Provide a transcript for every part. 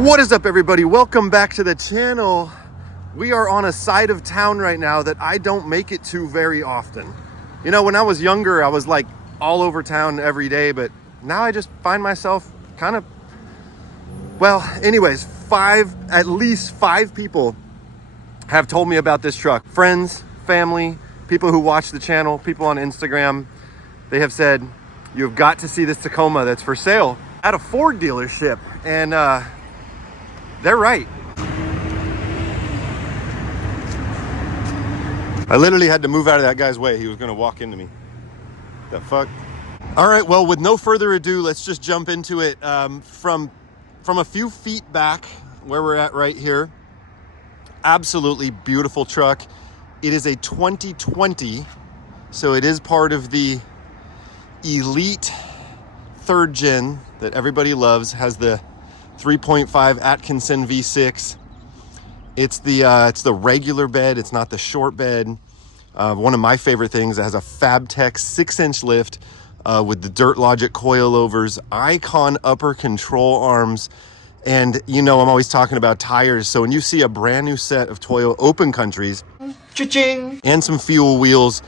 What is up, everybody? Welcome back to the channel. We are on a side of town right now that I don't make it to very often. You know, when I was younger, I was like all over town every day, but now I just find myself kind of, well, anyways, at least five people have told me about this truck. Friends, family, people who watch the channel, people on Instagram. They have said, you've got to see this Tacoma that's for sale at a Ford dealership. And they're right. I literally had to move out of that guy's way. He was gonna walk into me. The fuck? All right, well, with no further ado, let's just jump into it. From a few feet back, where we're at right here, absolutely beautiful truck. It is a 2020, so it is part of the elite third gen that everybody loves. Has the 3.5 Atkinson V6. It's the regular bed. It's not the short bed. One of my favorite things, it has a Fabtech 6-inch lift with the Dirt Logic coilovers, Icon upper control arms, and you know I'm always talking about tires. So when you see a brand new set of Toyo open countries, cha-ching, and some fuel wheels,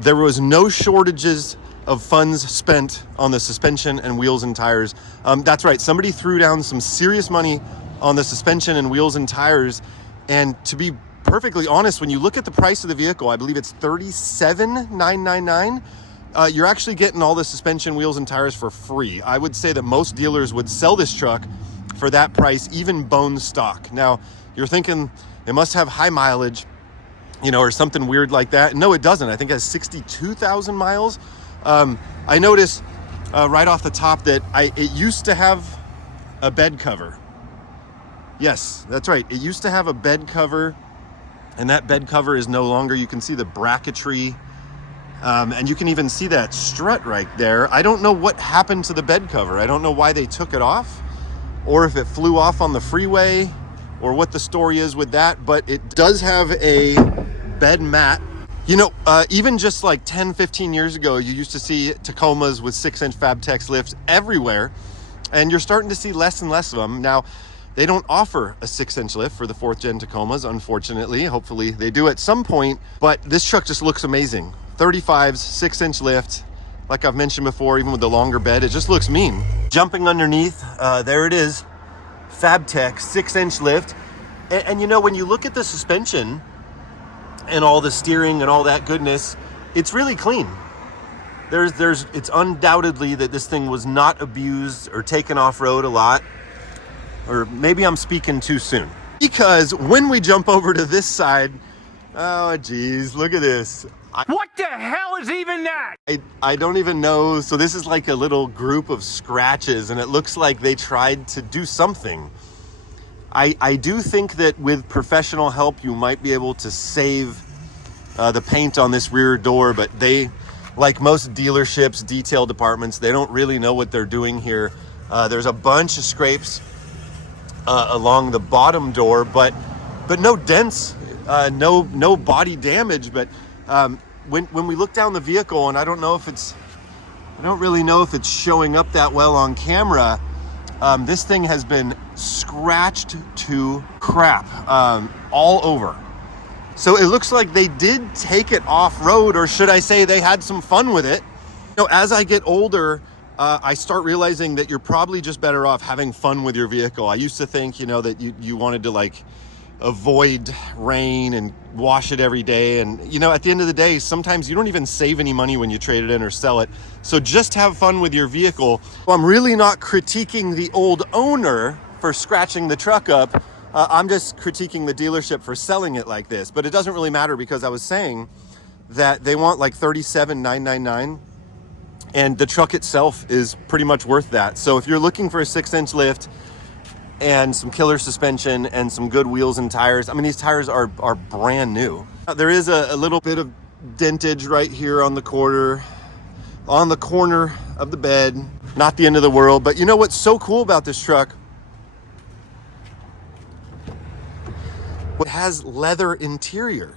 there was no shortages of funds spent on the suspension and wheels and tires. That's right, somebody threw down some serious money on the suspension and wheels and tires. And to be perfectly honest, when you look at the price of the vehicle, I believe it's $37,999. You're actually getting all the suspension, wheels, and tires for free. I would say that most dealers would sell this truck for that price, even bone stock. Now, you're thinking it must have high mileage, you know, or something weird like that. No, it doesn't. I think it has 62,000 miles. I noticed right off the top that it used to have a bed cover. Yes, that's right. It used to have a bed cover, and that bed cover is no longer. You can see the bracketry, and you can even see that strut right there. I don't know what happened to the bed cover. I don't know why they took it off, or if it flew off on the freeway, or what the story is with that, but it does have a bed mat. You know, even just like 10, 15 years ago, you used to see Tacomas with 6-inch Fabtech lifts everywhere, and you're starting to see less and less of them. Now, they don't offer a 6-inch lift for the 4th gen Tacomas, unfortunately. Hopefully they do at some point, but this truck just looks amazing. 35s, 6-inch lift. Like I've mentioned before, even with the longer bed, it just looks mean. Jumping underneath, there it is, Fabtech 6-inch lift. And you know, when you look at the suspension and all the steering and all that goodness, it's really clean. It's undoubtedly that this thing was not abused or taken off-road a lot. Or maybe I'm speaking too soon. Because when we jump over to this side, oh geez, look at this. What the hell is even that? I don't even know. So this is like a little group of scratches, and it looks like they tried to do something. I do think that with professional help, you might be able to save the paint on this rear door, but they, like most dealerships, detail departments, they don't really know what they're doing here. There's a bunch of scrapes along the bottom door, but no dents, no body damage. But when we look down the vehicle, and I don't really know if it's showing up that well on camera, this thing has been scratched to crap all over. So it looks like they did take it off-road, or should I say they had some fun with it. You know, as I get older, I start realizing that you're probably just better off having fun with your vehicle. I used to think, you know, that you wanted to like avoid rain and wash it every day. And, you know, at the end of the day, sometimes you don't even save any money when you trade it in or sell it. So just have fun with your vehicle. Well, I'm really not critiquing the old owner for scratching the truck up. I'm just critiquing the dealership for selling it like this. But it doesn't really matter, because I was saying that they want like $37,999. And the truck itself is pretty much worth that. So if you're looking for a 6-inch lift and some killer suspension and some good wheels and tires, I mean, these tires are brand new. There is a little bit of dentage right here on the corner of the bed. Not the end of the world, but you know what's so cool about this truck? It has leather interior.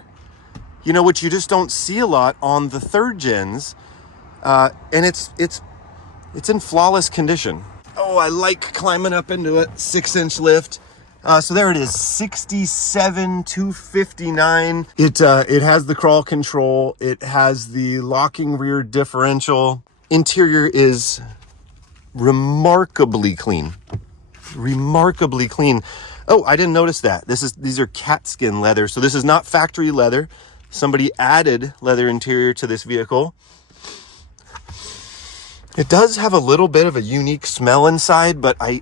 You know, which you just don't see a lot on the 3rd gens. And it's in flawless condition. Oh, I like climbing up into a 6-inch lift. So there it is, 67,259. It has the crawl control. It has the locking rear differential. Interior is remarkably clean. Remarkably clean. Oh, I didn't notice that. These are cat skin leather. So this is not factory leather. Somebody added leather interior to this vehicle. It does have a little bit of a unique smell inside, but I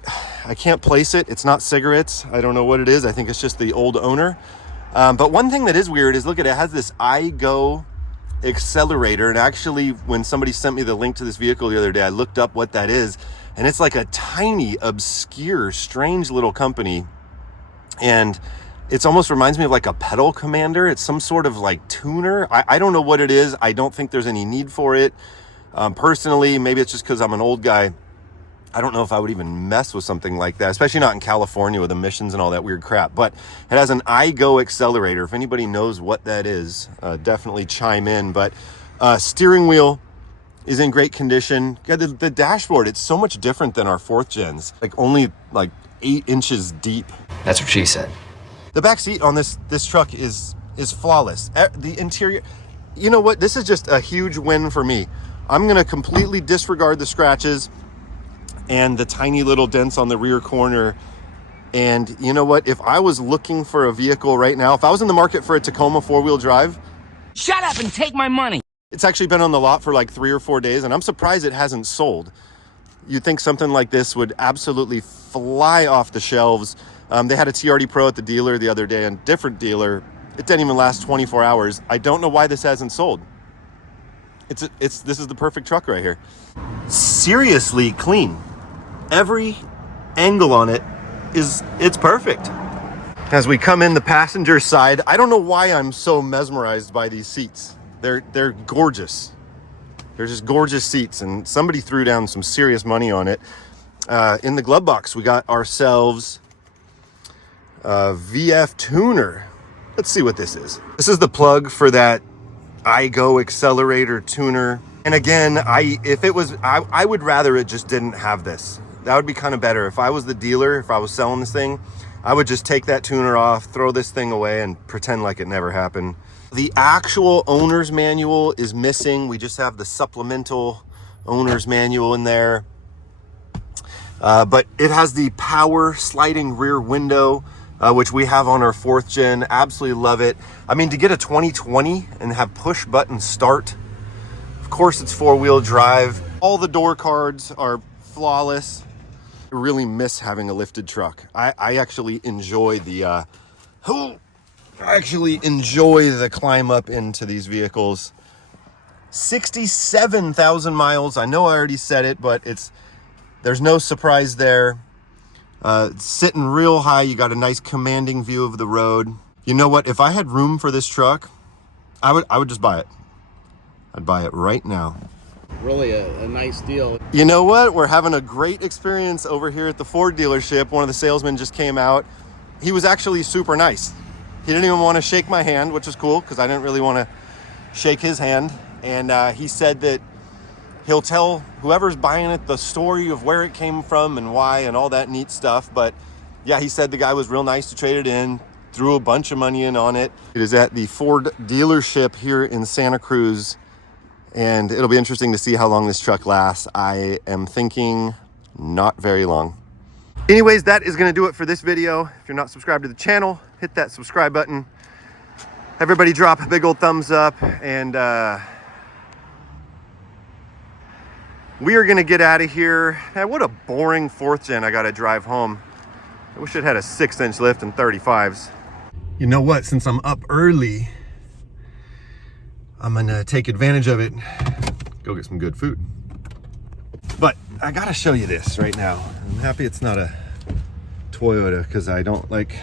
can't place it. It's not cigarettes. I don't know what it is. I think it's just the old owner. But one thing that is weird is, look at it, it has this iGo accelerator. And actually, when somebody sent me the link to this vehicle the other day, I looked up what that is. And it's like a tiny, obscure, strange little company. And it almost reminds me of like a pedal commander. It's some sort of like tuner. I don't know what it is. I don't think there's any need for it. Personally, maybe it's just because I'm an old guy. I don't know if I would even mess with something like that, especially not in California with emissions and all that weird crap. But it has an iGo accelerator. If anybody knows what that is, definitely chime in. But steering wheel is in great condition. Yeah, the dashboard, it's so much different than our 4th gens. Like only like 8 inches deep. That's what she said. The back seat on this truck is flawless. The interior, you know what? This is just a huge win for me. I'm going to completely disregard the scratches and the tiny little dents on the rear corner. And you know what? If I was looking for a vehicle right now, if I was in the market for a Tacoma 4-wheel drive. Shut up and take my money. It's actually been on the lot for like 3 or 4 days, and I'm surprised it hasn't sold. You'd think something like this would absolutely fly off the shelves. They had a TRD Pro at the dealer the other day, and different dealer. It didn't even last 24 hours. I don't know why this hasn't sold. This is the perfect truck right here. Seriously clean. Every angle on it it's perfect. As we come in the passenger side, I don't know why I'm so mesmerized by these seats. They're gorgeous. They're just gorgeous seats, and somebody threw down some serious money on it. In the glove box, we got ourselves a VF tuner. Let's see what this is. This is the plug for that iGo accelerator tuner. And again, I would rather it just didn't have this. That would be kind of better. If I was the dealer, if I was selling this thing, I would just take that tuner off, throw this thing away, and pretend like it never happened. The actual owner's manual is missing. We just have the supplemental owner's manual in there. But it has the power sliding rear window, which we have on our 4th gen. Absolutely love it. I mean, to get a 2020 and have push button start, of course it's 4-wheel drive. All the door cards are flawless. I really miss having a lifted truck. I actually enjoy the climb up into these vehicles. 67,000 miles. I know I already said it, but there's no surprise there. Sitting real high, you got a nice commanding view of the road. You know what? If I had room for this truck, I would just buy it. I'd buy it right now. Really a nice deal. You know what? We're having a great experience over here at the Ford dealership. One of the salesmen just came out. He was actually super nice. He didn't even want to shake my hand, which is cool because I didn't really want to shake his hand. And he said that he'll tell whoever's buying it the story of where it came from and why and all that neat stuff. But yeah, he said the guy was real nice to trade it in, threw a bunch of money in on it. It is at the Ford dealership here in Santa Cruz, and it'll be interesting to see how long this truck lasts. I am thinking not very long. Anyways, that is going to do it for this video. If you're not subscribed to the channel, hit that subscribe button. Everybody drop a big old thumbs up, and we are going to get out of here. Man, what a boring 4th gen I got to drive home. I wish it had a 6-inch lift and 35s. You know what? Since I'm up early, I'm going to take advantage of it. Go get some good food. But I got to show you this right now. I'm happy it's not a Toyota because I don't like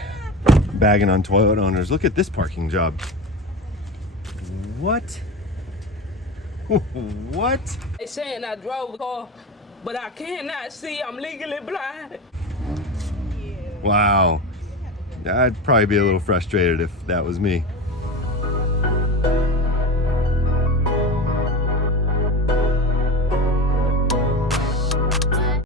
bagging on Toyota owners. Look at this parking job. What? What? They saying I drove a car, but I cannot see. I'm legally blind. Wow. I'd probably be a little frustrated if that was me.